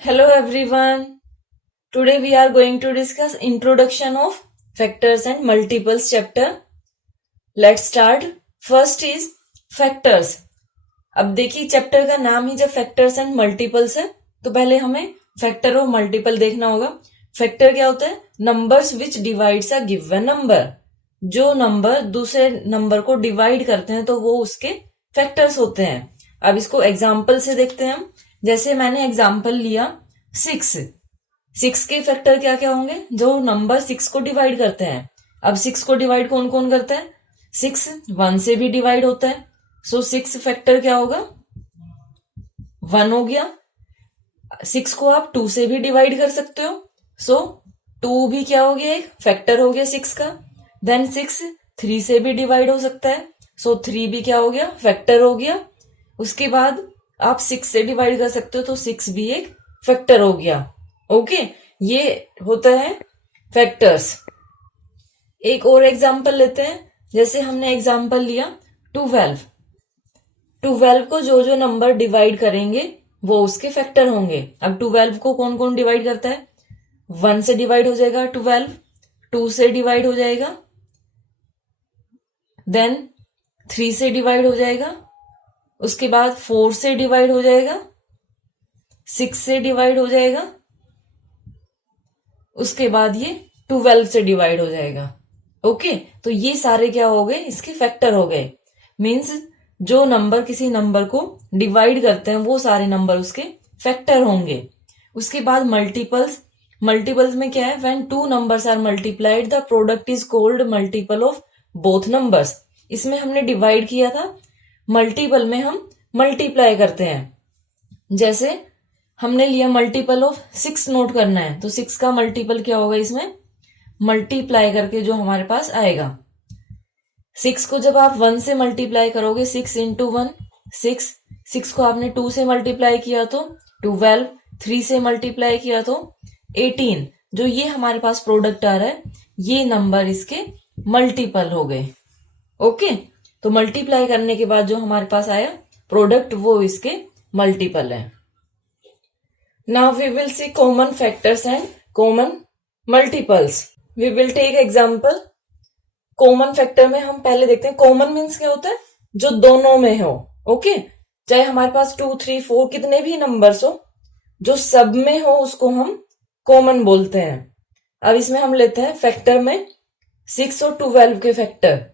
Hello everyone. Today we are going to discuss introduction of factors and multiples chapter. Let's start. First is factors. अब देखिए chapter का नाम ही जब factors and multiples है तो पहले हमें फैक्टर और मल्टीपल देखना होगा। फैक्टर क्या होता है? Numbers which divides a given number. जो नंबर दूसरे नंबर को डिवाइड करते हैं तो वो उसके फैक्टर्स होते हैं। अब इसको एग्जाम्पल से देखते हैं हम। जैसे मैंने एग्जाम्पल लिया 6 के फैक्टर क्या क्या होंगे? जो नंबर 6 को डिवाइड करते हैं। अब 6 को डिवाइड कौन कौन करता है? 6 1 से भी डिवाइड होता है। सो 6 फैक्टर क्या होगा? 1 हो गया। 6 को आप 2 से भी डिवाइड कर सकते हो। सो 2 भी क्या हो गया? एक फैक्टर हो गया 6 का। देन 6 3 से भी डिवाइड हो सकता है। सो 3 भी क्या हो गया? फैक्टर हो गया। उसके बाद आप 6 से डिवाइड कर सकते हो तो 6 भी एक फैक्टर हो गया। ओके, ये होता है फैक्टर्स। एक और एग्जांपल लेते हैं। जैसे हमने एग्जांपल लिया 12 को जो जो नंबर डिवाइड करेंगे वो उसके फैक्टर होंगे। अब 12 को कौन कौन डिवाइड करता है? 1 से डिवाइड हो जाएगा 12, 2 से डिवाइड हो जाएगा, देन 3 से डिवाइड हो जाएगा, उसके बाद 4 से डिवाइड हो जाएगा, 6 से डिवाइड हो जाएगा, उसके बाद ये 12 से डिवाइड हो जाएगा। ओके, तो ये सारे क्या हो गए? इसके फैक्टर हो गए। मीन्स जो नंबर किसी नंबर को डिवाइड करते हैं वो सारे नंबर उसके फैक्टर होंगे। उसके बाद मल्टीपल्स में क्या है? When two numbers are multiplied the product is called multiple of both numbers. इसमें हमने डिवाइड किया था, मल्टीपल में हम मल्टीप्लाई करते हैं। जैसे हमने लिया मल्टीपल ऑफ 6 नोट करना है तो 6 का मल्टीपल क्या होगा? इसमें मल्टीप्लाई करके जो हमारे पास आएगा, 6 को जब आप 1 से मल्टीप्लाई करोगे 6 इंटू 1 6 को आपने 2 से मल्टीप्लाई किया तो 12, 3 से मल्टीप्लाई किया तो 18। जो ये हमारे पास प्रोडक्ट आ रहा है ये नंबर इसके मल्टीपल हो गए। ओके, तो मल्टीप्लाई करने के बाद जो हमारे पास आया प्रोडक्ट वो इसके मल्टीपल है। Now we will see common factors and common multiples. We will take example. Common factor में हम पहले देखते हैं कॉमन मीन्स क्या होता है? जो दोनों में हो। ओके, चाहे हमारे पास 2 3 4 कितने भी नंबर्स हो, जो सब में हो उसको हम कॉमन बोलते हैं। अब इसमें हम लेते हैं फैक्टर में 6 और 12 के factor.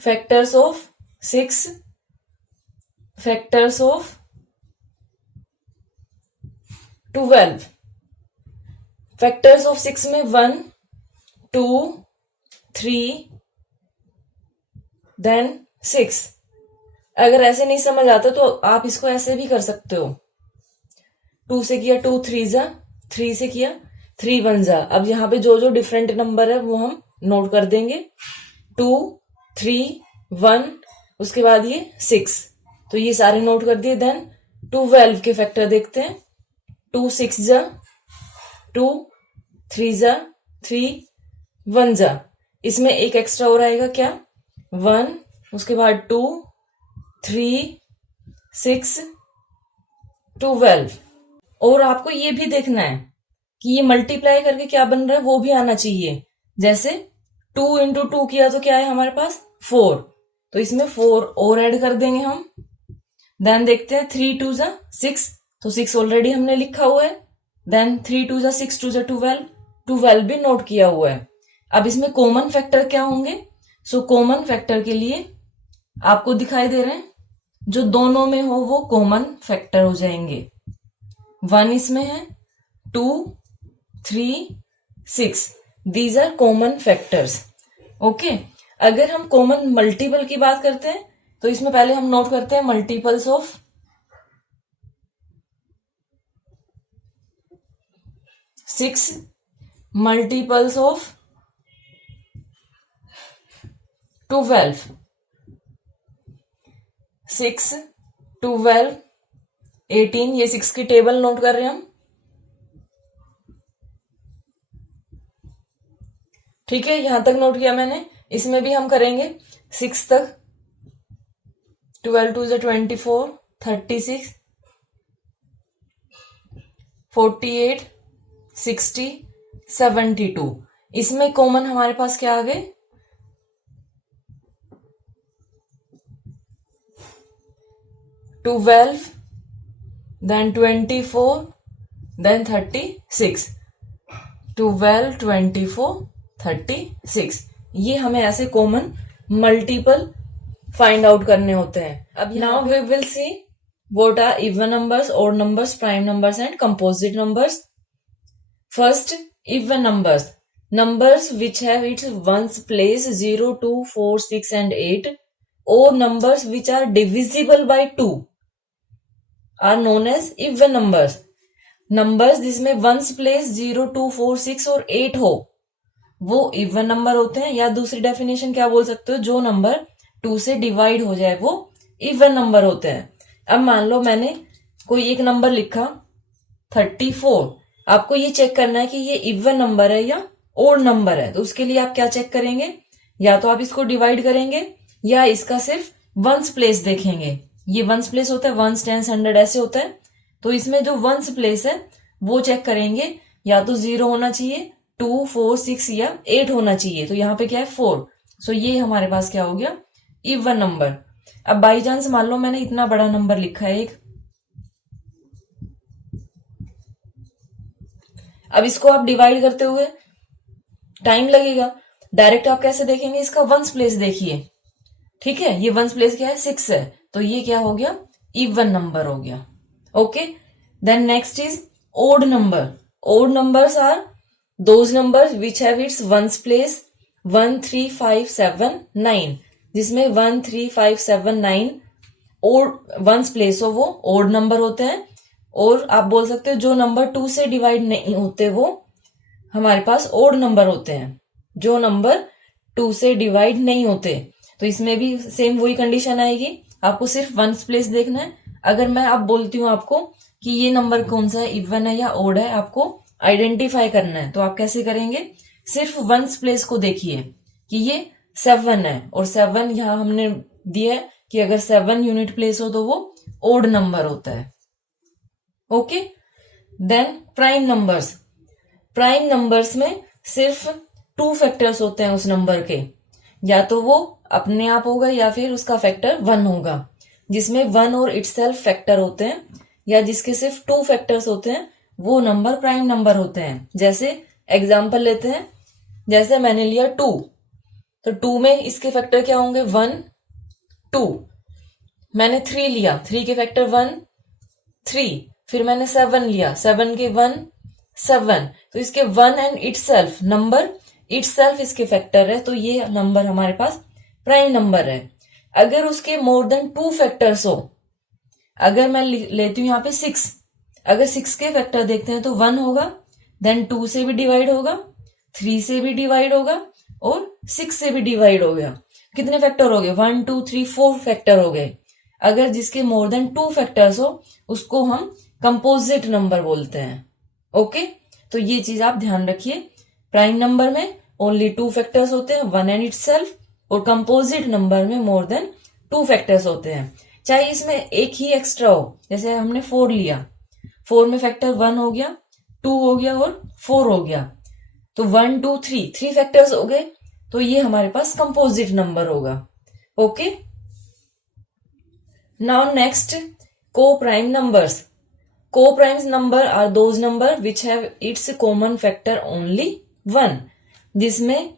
Factors of 6, factors of 12। Factors of 6 में 1 2 3 देन 6। अगर ऐसे नहीं समझ आता तो आप इसको ऐसे भी कर सकते हो। 2 से किया 2 3 जा, 3 से किया 3 1 जा। अब यहाँ पे जो जो डिफरेंट नंबर है वो हम नोट कर देंगे। 2 3 1, उसके बाद ये 6, तो ये सारे नोट कर दिए। देन 12 के फैक्टर देखते हैं। 2 6 जा, 2 3 जा, 3 1 जा। इसमें एक एक्स्ट्रा और आएगा क्या? 1, उसके बाद 2 3 6 12। और आपको ये भी देखना है कि ये मल्टीप्लाई करके क्या बन रहा है वो भी आना चाहिए। जैसे 2 इंटू 2 किया तो क्या है हमारे पास? 4, तो इसमें 4 और ऐड कर देंगे हम। देन देखते हैं 3 2 जा 6, तो 6 ऑलरेडी हमने लिखा हुआ है। देन 3 2 जा 6 2 जा 12 भी नोट किया हुआ है। अब इसमें कॉमन फैक्टर क्या होंगे? सो कॉमन फैक्टर के लिए आपको दिखाई दे रहे हैं जो दोनों में हो वो कॉमन फैक्टर हो जाएंगे। 1 इसमें है, 2 3 6, these are common factors. Okay, अगर हम कॉमन मल्टीपल की बात करते हैं तो इसमें पहले हम नोट करते हैं मल्टीपल्स ऑफ 6, मल्टीपल्स ऑफ 12। 6 12 18, ये 6 की टेबल नोट कर रहे हैं हम। ठीक है, यहां तक नोट किया मैंने। इसमें भी हम करेंगे 6 तक। 12 2 24, 36, 48, 60, 72। इसमें कॉमन हमारे पास क्या आ गए? 12, then 24, then 36। 12, 24, 36। ये हमें ऐसे कॉमन मल्टीपल फाइंड आउट करने होते हैं। अब now we will see what are even numbers, odd numbers, prime numbers and composite numbers. First, even numbers, numbers which have its ones place 0, 2, 4, 6 and 8, or numbers which are divisible by 2 are known as even numbers. numbers जिसमें ones place 0, 2, 4, 6 और 8 हो वो even number होते हैं, या दूसरी definition क्या बोल सकते हो, जो नंबर 2 से डिवाइड हो जाए वो इवन नंबर होते हैं। अब मान लो मैंने कोई एक नंबर लिखा 34, आपको ये चेक करना है कि ये इवन नंबर है या ओड नंबर है। तो उसके लिए आप क्या चेक करेंगे, या तो आप इसको डिवाइड करेंगे या इसका सिर्फ वंस प्लेस देखेंगे। ये वंस प्लेस होता है, वंस, टेंस, 100 ऐसे होता है। तो इसमें जो वंस प्लेस है वो चेक करेंगे, या तो 0 होना चाहिए, 2, 4, 6 या 8 होना चाहिए। तो यहाँ पे क्या है 4। सो ये हमारे पास क्या हो गया, इवन नंबर। अब बाई चांस मान लो मैंने इतना बड़ा नंबर लिखा है एक, अब इसको आप डिवाइड करते हुए टाइम लगेगा। डायरेक्ट आप कैसे देखेंगे, इसका वंस प्लेस देखिए, ठीक है। ये वंस प्लेस क्या है, 6 है, तो ये क्या हो गया, इवन नंबर हो गया। Okay, then next is odd number. Odd numbers are those numbers which have its ones place 1, 3, 5, 7, 9, जिसमें 1, 3, 5, 7, 9 ओड वंस प्लेस हो वो ओड नंबर होते हैं। और आप बोल सकते हो जो नंबर 2 से डिवाइड नहीं होते वो हमारे पास ओड नंबर होते हैं, जो नंबर 2 से डिवाइड नहीं होते। तो इसमें भी सेम वही कंडीशन आएगी, आपको सिर्फ वंस प्लेस देखना है। अगर मैं अब बोलती हूँ आपको कि ये नंबर कौन सा है, इवन है या ओड है, आपको आइडेंटिफाई करना है। तो आप कैसे करेंगे, सिर्फ वंस प्लेस को देखिए कि ये 7 है, और 7 यहां हमने दिया है कि अगर 7 यूनिट प्लेस हो तो वो ओड नंबर होता है। Okay, then prime numbers. Prime numbers में सिर्फ 2 फैक्टर्स होते हैं उस नंबर के, या तो वो अपने आप होगा या फिर उसका फैक्टर 1 होगा। जिसमें 1 और इटसेल्फ फैक्टर होते हैं, या जिसके सिर्फ 2 फैक्टर्स होते हैं, वो नंबर प्राइम नंबर होते हैं। जैसे एग्जांपल लेते हैं, जैसे मैंने लिया 2, तो 2 में इसके फैक्टर क्या होंगे, 1, 2। मैंने 3 लिया, 3 के फैक्टर 1, 3। फिर मैंने 7 लिया, 7 के 1, 7। तो इसके 1 एंड इटसेल्फ, नंबर इटसेल्फ इसके फैक्टर है, तो ये नंबर हमारे पास प्राइम नंबर है। अगर उसके मोर देन 2 फैक्टर्स हो, अगर मैं लेती हूं यहाँ पे 6, अगर 6 के फैक्टर देखते हैं तो 1 होगा, देन 2 से भी डिवाइड होगा, 3 से भी डिवाइड होगा और 6 से भी डिवाइड हो गया। कितने फैक्टर हो गए, 1, 2, 3, 4 फैक्टर हो गए। अगर जिसके मोर देन 2 फैक्टर्स हो उसको हम कंपोजिट नंबर बोलते हैं। ओके, तो ये चीज आप ध्यान रखिए, प्राइम नंबर में ओनली 2 फैक्टर्स होते हैं, 1 एंड इटसेल्फ, और कंपोजिट नंबर में मोर देन 2 फैक्टर्स होते हैं। चाहे इसमें एक ही एक्स्ट्रा हो, जैसे हमने 4 लिया, 4 में फैक्टर 1 हो गया, 2 हो गया और 4 हो गया, तो 1, 2, 3 फैक्टर्स हो गए, तो ये हमारे पास कंपोजिट नंबर होगा। ओके, नाउ नेक्स्ट, को prime numbers. Co-prime number are those number which have its common factor only 1, जिसमें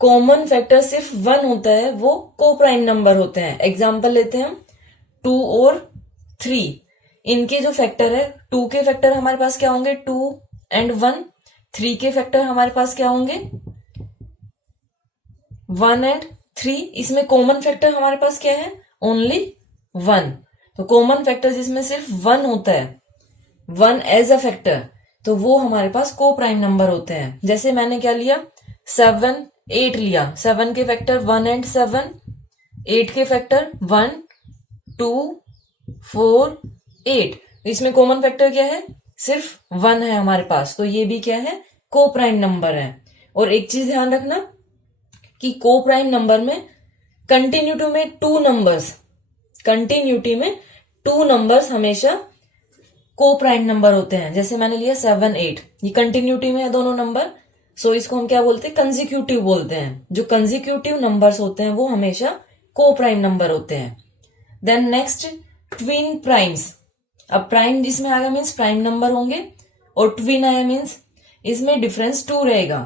कॉमन फैक्टर सिर्फ 1 होता है, वो को-प्राइम नंबर होते हैं। एग्जाम्पल लेते हैं हम 2 और 3, इनके जो फैक्टर है, 2 के फैक्टर हमारे पास क्या होंगे, 2 एंड 1। 3 के फैक्टर हमारे पास क्या होंगे, 1 एंड 3। इसमें कॉमन फैक्टर हमारे पास क्या है, ओनली 1। तो कॉमन फैक्टर जिसमें सिर्फ 1 होता है, 1 एज अ फैक्टर, तो वो हमारे पास को प्राइम नंबर होते हैं। जैसे मैंने क्या लिया, 7, 8 लिया, 7 के फैक्टर 1 एंड 7, 8 के फैक्टर 1, 2, 4, 8। इसमें कॉमन फैक्टर क्या है, सिर्फ 1 है हमारे पास, तो ये भी क्या है, को प्राइम नंबर है। और एक चीज ध्यान रखना कि को प्राइम नंबर में कंटिन्यूटी में 2 नंबर्स, कंटिन्यूटी में टू नंबर्स हमेशा को प्राइम नंबर होते हैं। जैसे मैंने लिया 7 8, ये कंटिन्यूटी में है दोनों नंबर, सो इसको हम क्या बोलते हैं, कंजिक्यूटिव बोलते हैं। जो कंजिक्यूटिव नंबर्स होते हैं वो हमेशा को प्राइम नंबर होते हैं। Then next twin primes. अब प्राइम जिसमें आ गया मीन्स प्राइम नंबर होंगे, और ट्विन आया मीन्स इसमें डिफरेंस 2 रहेगा।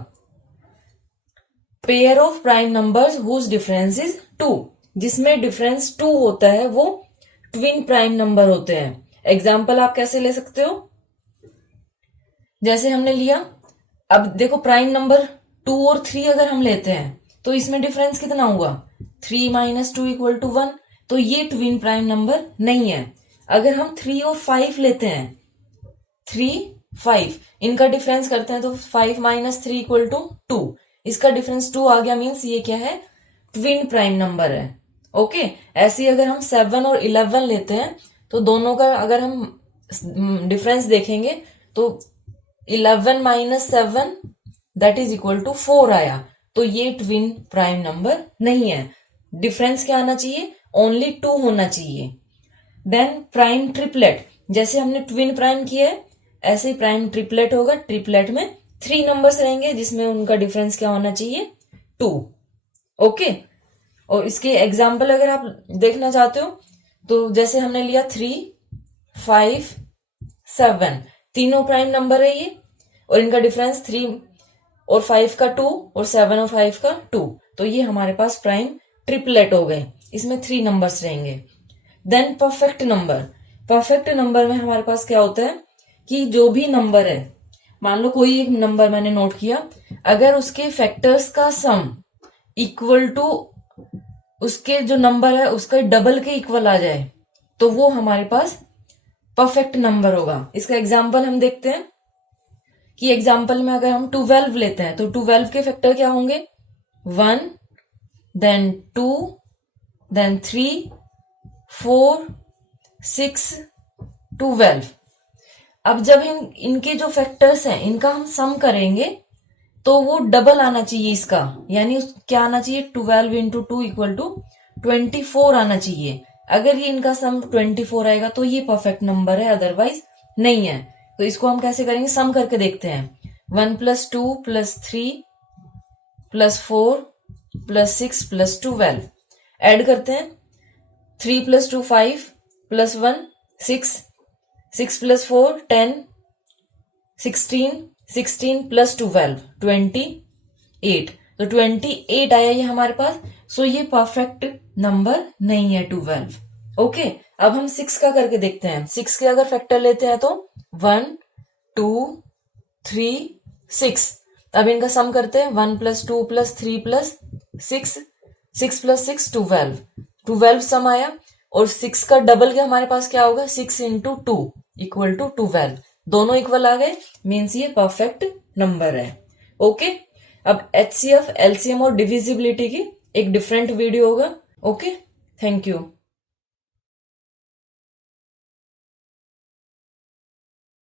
Pair of prime numbers whose difference is 2, जिसमें डिफरेंस 2 होता है वो ट्विन प्राइम नंबर होते हैं। एग्जाम्पल आप कैसे ले सकते हो, जैसे हमने लिया, अब देखो प्राइम नंबर 2 और 3 अगर हम लेते हैं तो इसमें डिफरेंस कितना हुआ, 3 - 2 = 1, तो ये ट्विन प्राइम नंबर नहीं है। अगर हम 3 और 5 लेते हैं, 3 5 इनका डिफरेंस करते हैं तो 5 - 3 = 2, इसका डिफरेंस 2 आ गया, मीन्स ये क्या है, ट्विन प्राइम नंबर है। ओके, ऐसे ही अगर हम 7 और 11 लेते हैं तो दोनों का अगर हम डिफरेंस देखेंगे तो 11 - 7 दैट इज इक्वल टू 4 आया, तो ये ट्विन प्राइम नंबर नहीं है। डिफरेंस क्या आना चाहिए, ओनली 2 होना चाहिए। देन प्राइम ट्रिपलेट, जैसे हमने ट्विन प्राइम किया है ऐसे ही प्राइम ट्रिपलेट होगा। ट्रिपलेट में 3 नंबर्स रहेंगे जिसमें उनका डिफरेंस क्या होना चाहिए, 2। ओके, और इसके एग्जाम्पल अगर आप देखना चाहते हो तो जैसे हमने लिया 3 5 7, तीनों प्राइम नंबर है ये, और इनका डिफरेंस 3 और 5 का 2 और 7 और 5 का 2, तो ये हमारे पास प्राइम ट्रिपलेट हो गए, इसमें 3 नंबर्स रहेंगे। Then perfect number. Perfect number में हमारे पास क्या होता है कि जो भी नंबर है, मान लो कोई एक नंबर मैंने नोट किया, अगर उसके फैक्टर्स का सम इक्वल टू उसके जो नंबर है उसका डबल के इक्वल आ जाए तो वो हमारे पास परफेक्ट नंबर होगा। इसका एग्जाम्पल हम देखते हैं कि एग्जाम्पल में अगर हम 12 लेते हैं तो 12 के फैक्टर क्या होंगे, 1 देन 2 देन 3 4 6 12। अब जब हम इनके जो फैक्टर्स हैं इनका हम सम करेंगे तो वो डबल आना चाहिए इसका, यानी क्या आना चाहिए, 12 × 2 = 24 आना चाहिए। अगर ये इनका सम 24 आएगा तो ये परफेक्ट नंबर है, अदरवाइज नहीं है। तो इसको हम कैसे करेंगे, सम करके देखते हैं। 1 + 2 + 3 + 4 + 6 + 12 ऐड करते हैं। 3 + 2 5 + 1 6 6 + 4 10 16 16 + 12 28, तो 28 आया ये हमारे पास। सो ये परफेक्ट नंबर नहीं है 12। ओके, अब हम 6 का करके देखते हैं। 6 के अगर फैक्टर लेते हैं तो 1 2 3 6, अब इनका सम करते हैं। 1 + 2 + 3 + 6 6 + 6 12 12 सम आया, और 6 का डबल के हमारे पास क्या होगा, 6 × 2 = 12, दोनों इक्वल आ गए, मीन्स ये परफेक्ट नंबर है। ओके, अब HCF, LCM और डिविजिबिलिटी की एक डिफरेंट वीडियो होगा। Okay, thank you.